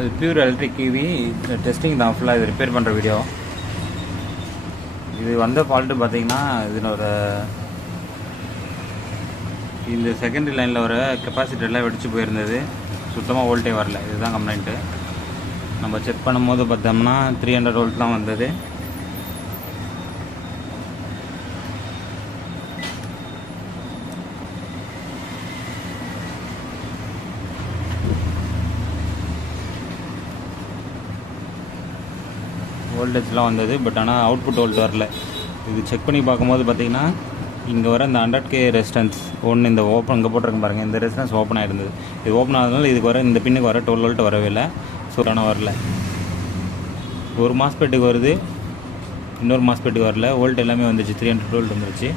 அது pure electric kiwi testing தான் ஃபுல்லாக. இது ரிப்பேர் பண்ணுற வீடியோ. இது வந்த ஃபால்ட்டு பார்த்தீங்கன்னா இதனோட இந்த செகண்டரி லைனில் வர கெப்பாசிட்டர்லாம் வெடிச்சு போயிருந்தது. சுத்தமாக வோல்ட்டே வரல. இதுதான் கம்ப்ளைண்ட்டு. நம்ம செக் பண்ணும்போது பார்த்தோம்னா 300 வோல்ட் தான் வந்தது. வோல்டேஜ்லாம் வந்தது. பட் ஆனால் அவுட்புட் வோல்ட் வரல. இது செக் பண்ணி பார்க்கும்போது பார்த்தீங்கன்னா இங்கே வர இந்த 100K ரெசிஸ்டன்ஸ் ஒன்று இந்த ஓப்பன் இங்கே போட்டிருக்கேன் பாருங்கள். இந்த ரெசிஸ்டன்ஸ் ஓப்பன் ஆகிருந்தது. இது ஓப்பன் ஆனதுனால இதுக்கு வர இந்த பின்னுக்கு வர 12 வோல்ட் வரவே இல்லை. ஸோ ஆனால் வரல. ஒரு மாஸ்பெட்டுக்கு வருது, இன்னொரு மாஸ்பெட்டுக்கு வரல. வோல்ட் எல்லாமே வந்துச்சு. 300 வோல்ட் வந்துருச்சு.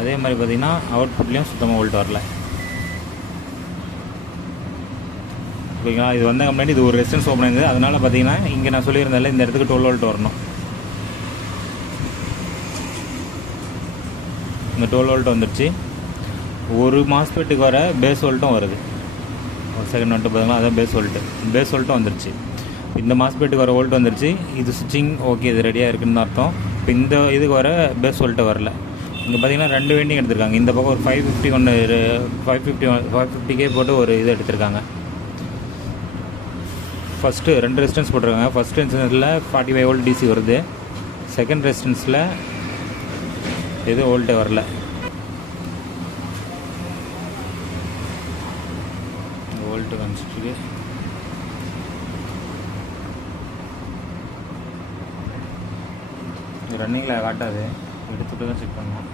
அதே மாதிரி பார்த்திங்கன்னா அவுட்புட்லேயும் சுத்தமாக வோல்ட் வரல. ஓகேங்களா? இது வந்த கம்ப்ளைண்ட். இது ஒரு ரெசிஸ்டன்ஸ் ஓப்பன் ஆயிருந்தது. அதனால் பார்த்தீங்கன்னா இங்கே நான் சொல்லியிருந்தால இந்த இடத்துக்கு 12 வோல்ட் வரணும். இந்த 12 வோல்ட் வந்துடுச்சு. ஒரு மாஸ்பெட்டுக்கு வர பேஸ் வோல்ட்டும் வருது. ஒரு செகண்ட் வந்துட்டு பார்த்தீங்கன்னா அதான் பேஸ் வோல்ட்டும் வந்துருச்சு. இந்த மாஸ்பெட்டுக்கு வர வோல்ட் வந்துருச்சு. இது ஸ்விட்சிங் ஓகே, இது ரெடியாக இருக்குதுன்னு அர்த்தம். இப்போ இந்த இதுக்கு வர பேஸ் வோல்ட்டு வரல. இங்கே பார்த்தீங்கன்னா 2 வைண்டிங் எடுத்திருக்காங்க. இந்த பக்கம் ஒரு 550K போட்டு ஒரு இது எடுத்திருக்காங்க. ஃபஸ்ட்டு 2 ரெசிஸ்டன்ஸ் போட்டிருக்காங்க. ஃபஸ்ட் ரெசிஸ்டன்ஸில் 45 வோல்ட் டிசி வருது. செகண்ட் ரெசிஸ்டன்ஸில் எதுவும் வோல்ட்டே வரல. வோல்ட்டு காமிச்சிட்டு ரன்னிங்கில் காட்டாது. எடுத்துகிட்டு தான் செக் பண்ணுவோம்.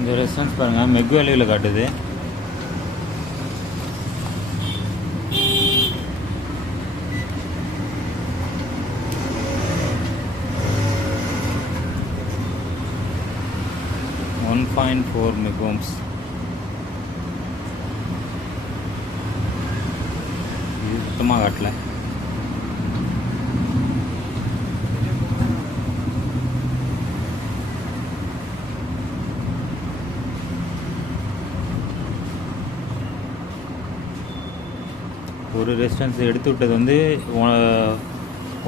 இந்த ரெசிஸ்டன்ஸ் பாருங்கள், மெக் வேல்யூவில் காட்டுது. .4 மெக் ஓம்ஸ். இது சுத்தமாக காட்டல. ஒரு ரெசிஸ்டன்ஸ் எடுத்து விட்டது வந்து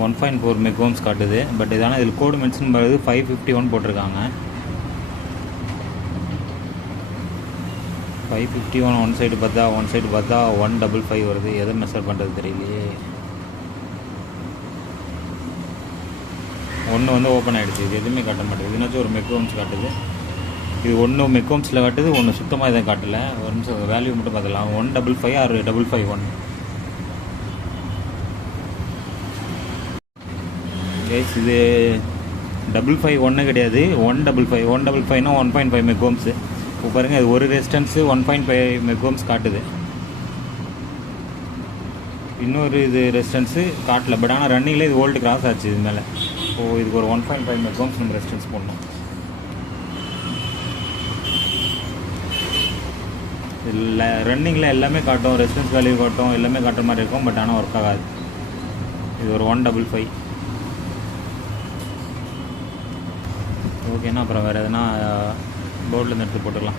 1.4 மெக் ஓம்ஸ் காட்டுது. பட் இதான இதில் கோடு மென்ஷன் பண்ணுறது 551 போட்டிருக்காங்க. 551 ஒன் சைடு பார்த்தா 155 வருது. எதை மெஷர் பண்ணுறது தெரியலையே. ஒன்று வந்து ஓப்பன் ஆகிடுச்சு. இது எதுவுமே காட்ட மாட்டேங்குது. இதுனாச்சும் ஒரு மெக் ஓம்ஸ் காட்டுது. இது ஒன்று மெக் ஓம்ஸில் காட்டுது, ஒன்று சுத்தமாக இதை காட்டலை. ஒரு நிமிஷம் வேல்யூ மட்டும் பார்த்துக்கலாம். 155 ஆர் 551. கைஸ் இது 551 கிடையாது, 155. 155னா 1.5 மெக் ஓம்ஸு. இப்போ பாருங்கள், இது ஒரு ரெசிஸ்டன்ஸு 1.5 மெக் ஓம்ஸ் காட்டுது. இன்னொரு இது ரெசிஸ்டன்ஸு காட்டல. பட் ஆனால் ரன்னிங்கில் இது வோல்ட் கிராஸ் ஆச்சு இது மேலே. ஸோ இதுக்கு ஒரு 1.5 மெக் ஓம்ஸ் நம்ம ரெசிஸ்டன்ஸ் போடணும். இல்லை ரன்னிங்கில் எல்லாமே காட்டும், ரெசிஸ்டன்ஸ் வேல்யூ காட்டும், எல்லாமே காட்டுற மாதிரி இருக்கும். பட் ஆனால் ஒர்க் ஆகாது. இது ஒரு 155. ஓகேண்ணா, அப்புறம் வேறு எதுனா போர்டில் எடுத்து போட்டுக்கலாம்.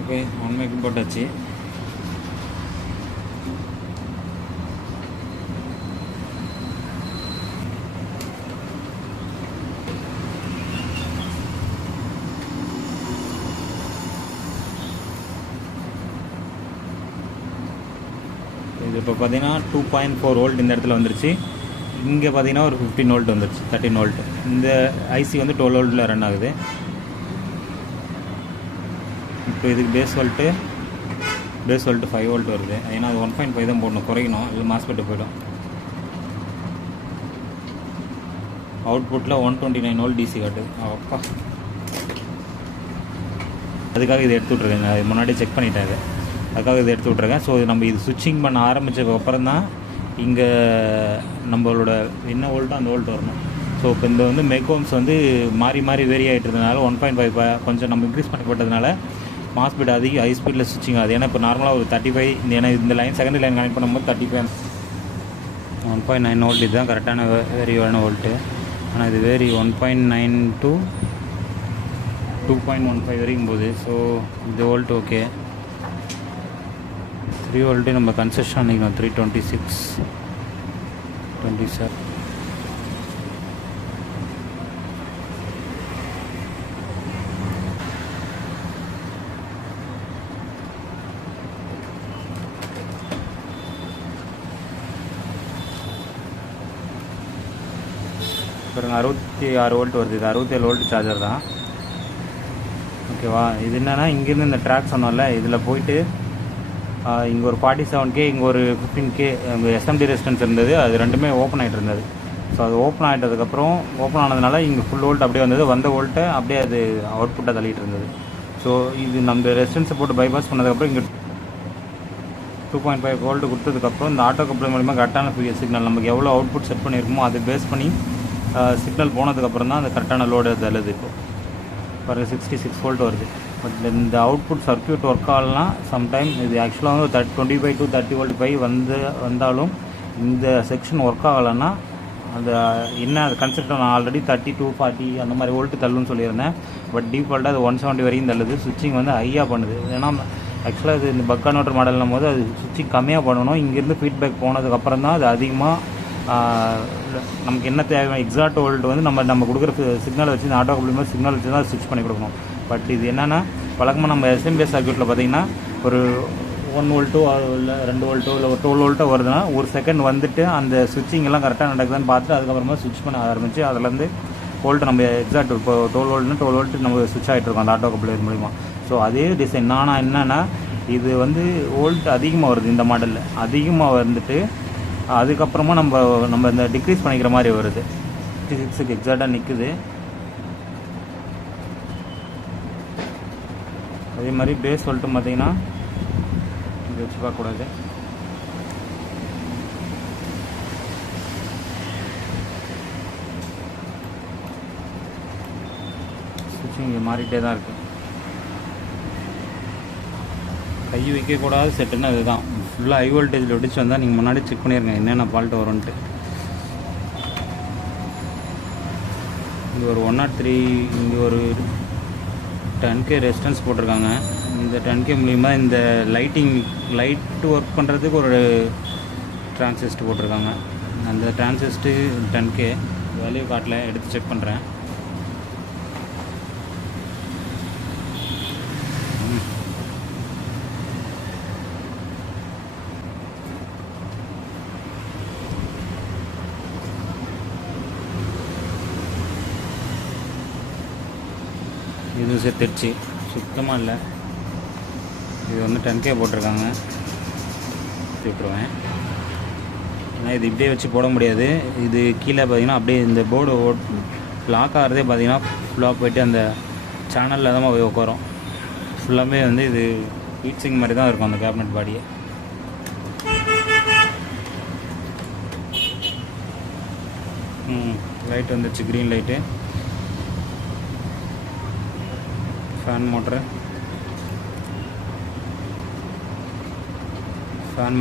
ஓகே, 1 மெக் போட்டாச்சு. இது இப்போ பார்த்தீங்கன்னா 2.4 வோல்ட் இந்த இடத்துல வந்துருச்சு. இங்கே பார்த்தீங்கன்னா ஒரு 15 வோல்ட் வந்துருச்சு, 13 வோல்ட். இந்த ஐசி வந்து 12 வோல்ட்டில் ரன் ஆகுது. இப்போ இதுக்கு பேஸ் வோல்ட்டு 5 வோல்ட் வருது. ஏன்னா அது 1.5 தான் போடணும், குறைக்கணும், இல்லை மாஸ்பெட்டு போய்டும். அவுட்புட்டில் 129 வோல்ட் டிசி காட்டுது. அப்பா, அதுக்காக இதை எடுத்து விட்ருக்கேங்க. அது முன்னாடி செக் பண்ணிட்டேன், இது அதுக்காக இதை எடுத்து விட்ருக்கேன். ஸோ நம்ம இது சுவிட்சிங் பண்ண ஆரம்பித்ததுக்கப்புறம் தான் இங்கே நம்மளோட என்ன வோல்ட்டோ அந்த வோல்ட் வரணும். ஸோ இப்போ இந்த வந்து மெக்கோம்ஸ் வந்து மாறி மாறி வேரி ஆகிட்டுறதுனால 1.5 கொஞ்சம் நம்ம இன்க்ரீஸ் பண்ணி போட்டதுனால மாஸ்பீட் அதிக ஹை ஸ்பீடில் ஸ்விட்சிங் ஆகுது. ஏன்னா இப்போ நார்மலாக ஒரு 35, ஏன்னா இந்த லைன் செகண்ட் லைன் கனெக்ட் பண்ணும்போது 35 1.9 வோல்ட் இதுதான் கரெக்டான வேரியான வோல்ட்டு. ஆனால் இது வேரி 1.9 to 2.15 வரைக்கும் போகுது. ஸோ இந்த வோல்ட் ஓகே. 3 வோல்ட்டு நம்ம கன்செஷன் பண்ணிக்கணும். 326 27 பாருங்க, 66 வோல்ட் வருது. இது 67 வோல்ட் சார்ஜர் தான். ஓகேவா? இது என்னென்னா இங்கேருந்து இந்த ட்ராக் சொன்னோம்ல, இதில் போயிட்டு இங்கே ஒரு 47K, இங்கே ஒரு 15K இங்கே எஸ்எம்டி ரெசிஸ்டன்ஸ் இருந்தது. அது ரெண்டுமே ஓப்பன் ஆகிட்டு இருந்தது. ஸோ அது ஓப்பன் ஆகிட்டதுக்கப்புறம் ஓப்பன் ஆனதுனால இங்கே ஃபுல் வோல்ட் அப்படியே வந்தது. வந்த வோல்ட்டை அப்படியே அது அவுட்புட்டாக தள்ளிட்டு இருந்தது. ஸோ இது நம்ம ரெசிஸ்டன்ஸை போட்டு பைபாஸ் பண்ணதுக்கப்புறம் இங்கே 2.5 வோல்ட் கொடுத்ததுக்கப்புறம் இந்த ஆட்டோ கப்ளர் மூலிமா கரெக்டான சிக்னல் நமக்கு எவ்வளோ அவுட்புட் செட் பண்ணியிருக்குமோ அதை பேஸ் பண்ணி சிக்னல் போனதுக்கப்புறம் தான் அந்த கரெக்டான லோடு தள்ளுது. இப்போ பாருங்க 66 வோல்ட் வருது. பட் இந்த அவுட்புட் சர்க்யூட் ஒர்க் ஆகலாம். சம்டைம் இது ஆக்சுவலாக வந்து 25 to 30 வோல்ட் வந்தாலும் இந்த செக்ஷன் ஒர்க் ஆகலைன்னா அந்த என்ன அது கன்செப்ட் நான் ஆல்ரெடி 30 to 40 அந்த மாதிரி வோல்ட்டு தள்ளுன்னு சொல்லியிருந்தேன். பட் டிஃபால்ட்டாக அது 170 வரைக்கும் தள்ளுது. ஸ்விட்சிங் வந்து ஹையாக பண்ணுது. ஏன்னா ஆக்சுவலாக இது இந்த பக் கன்வெர்ட்டர் மாடல்னும் போது அது ஸ்விட்சிங் கம்மியாக பண்ணணும். இங்கேருந்து ஃபீட்பேக் போனதுக்கப்புறம் தான் அது அதிகமாக நமக்கு என்ன தேவை எக்ஸாக்ட் வோல்ட் வந்து நம்ம கொடுக்குற சிக்னலை வச்சு இந்த ஆட்டோ கப்ளர் சிக்னல் வச்சு தான் ஸ்விட்ச் பண்ணி கொடுக்கணும். பட் இது என்னென்னா வழக்கமாக நம்ம எஸ்எம்பிஎஸ் சர்க்யூட்டில் பார்த்தீங்கன்னா ஒரு 1 வோல்ட்டோ இல்லை 2 வோல்ட்டோ இல்லை ஒரு 12 வோல்ட்டோ வருதுன்னா ஒரு செகண்ட் வந்துட்டு அந்த ஸ்விட்சிங் எல்லாம் கரெக்டாக நடக்குதுன்னு பார்த்துட்டு அதுக்கப்புறமா ஸ்விட்ச் பண்ண ஆரம்பிச்சு அதுலேருந்து வோல்ட்டு நம்ம எக்ஸாக்ட் இப்போ 12 வோல்ட்டு நம்ம ஸ்விட்ச் ஆகிட்டு இருக்கோம் அந்த ஆட்டோ கப்ளர் மூலிமா. ஸோ அதே டிசைன் ஆனால் என்னென்னா இது வந்து வோல்ட் அதிகமாக வருது. இந்த மாடலில் அதிகமாக வந்துட்டு அதுக்கப்புறமா நம்ம இந்த டிக்ரீஸ் பண்ணிக்கிற மாதிரி வருது. 56க்கு எக்ஸாக்டாக நிற்குது. அதே மாதிரி பேஸ் வோல்ட்டும் பார்த்தீங்கன்னா இங்கே வச்சு பார்க்கக்கூடாது. ஸ்விட்சிங் இங்கே மாறிட்டே தான் இருக்குது. கை வைக்கக்கூடாது செட்டுன்னு அதுதான். ஃபுல்லாக ஹை வோல்டேஜில் வெடிச்சு வந்தால் நீங்கள் முன்னாடி செக் பண்ணிடுங்க என்னென்ன ஃபால்ட்டு வரும்ன்ட்டு. இங்கே ஒரு 103 இங்கே ஒரு 10K ரெசிஸ்டன்ஸ் போட்டிருக்காங்க. இந்த 10K மூலிமா இந்த லைட் ஒர்க் பண்ணுறதுக்கு ஒரு டிரான்சிஸ்ட் போட்டிருக்காங்க. அந்த டிரான்சிஸ்ட்டு 10K வேல்யூ காட்டல, எடுத்து செக் பண்ணுறேன். இது செத்துடுச்சு, சுத்தமாக இல்லை. இது வந்து 10K போட்டிருக்காங்க, விட்டுருவேன். ஏன்னா இது இப்படியே வச்சு போட முடியாது. இது கீழே பார்த்தீங்கன்னா அப்படியே இந்த போர்டு லாக் ஆகிறதே பார்த்தீங்கன்னா ஃபுல்லாக போய்ட்டு அந்த சேனலில் தான் போய் உட்காரும். ஃபுல்லாமே வந்து இது ஹீட் சிங் மாதிரி தான் இருக்கும் அந்த கேபினட் பாடியை. லைட் வந்துடுச்சு, green light. Fan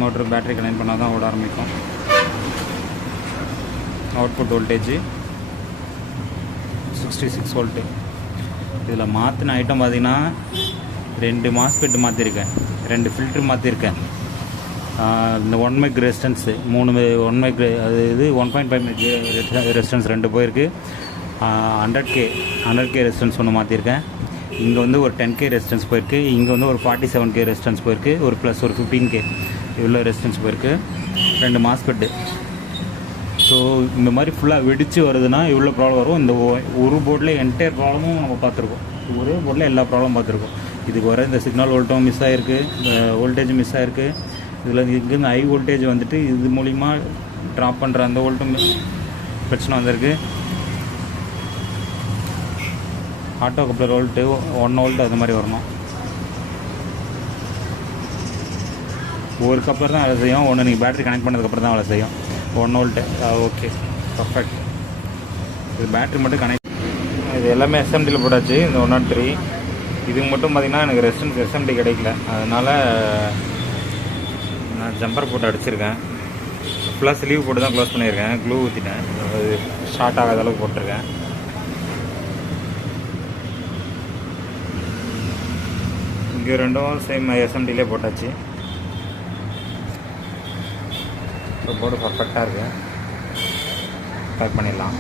motor battery connect பண்ணால் தான் ஓட ஆரம்பிக்கும். Output voltage 66 volt. இதில் மாற்றின ஐட்டம் பார்த்திங்கன்னா 2 மாஸ்பெட் மாற்றிருக்கேன், 2 ஃபில்ட்ரு மாற்றிருக்கேன். இந்த 1 மெக் ரெசிஸ்டன்ஸு 3 1 மெக், அது இது 1.5 மெக் ரெசிஸ்டன்ஸ் 2 போயிருக்கு. 100K ரெசிஸ்டன்ஸ் ஒன்று மாற்றிருக்கேன். இங்கே வந்து ஒரு 10K ரெசிஸ்டன்ஸ் போயிருக்கு. இங்கே வந்து ஒரு 47K ரெசிஸ்டன்ஸ் போயிருக்கு. ஒரு ப்ளஸ் ஒரு 15K. இவ்வளோ ரெசிஸ்டன்ஸ் போயிருக்கு. 2 மாஸ்பெட்டு. ஸோ இந்த மாதிரி ஃபுல்லாக வெடித்து வருதுன்னா இவ்வளோ ப்ராப்ளம் வரும். இந்த ஒரு போர்டில் என்டையர் ப்ராப்ளமும் நம்ம பார்த்துருக்கோம். ஒரே போர்டில் எல்லா ப்ராப்ளமும் பார்த்துருக்கோம். இதுக்கு வர இந்த சிக்னல் வோல்ட்டும் மிஸ் ஆகிருக்கு, வோல்டேஜ் மிஸ் ஆகிருக்கு. இதில் இங்கேருந்து ஹை வோல்டேஜ் வந்துட்டு இது மூலிமா ட்ராப் பண்ணுற அந்த வோல்ட்டும் பிரச்சனை வந்திருக்கு. ஆட்டோ கப்ளர் வோல்ட்டு 1 வோல்ட் அது மாதிரி வரணும். ஒரு கப்ளர் தான் வேலை செய்யும். ஒன்று நீங்கள் பேட்டரி கனெக்ட் பண்ணதுக்கப்புறம் தான் வேலை செய்யும். 1 வோல்ட்டு. Okay, perfect. இது பேட்ரி மட்டும் கனெக்ட். இது எல்லாமே எஸ்எம்டியில் போட்டாச்சு. இந்த 103 இதுக்கு மட்டும் பார்த்திங்கன்னா எனக்கு ரெசிஸ்டன்ஸ் எஸ்எம்டி கிடைக்கல. அதனால் நான் ஜம்பர் போட்டு அடிச்சிருக்கேன். ஃபுல்லாக ஸ்லீவ் போட்டு தான் க்ளோஸ் பண்ணியிருக்கேன். க்ளூ ஊற்றிட்டேன். அது ஷார்ட் ஆகாத அளவுக்கு போட்டிருக்கேன். இங்கே ரெண்டும் சேம் எஸ்எம்டிலே போட்டாச்சு. ஸோ போர்டு பர்ஃபெக்டாக இருக்குது. பேக் பண்ணிடலாம்.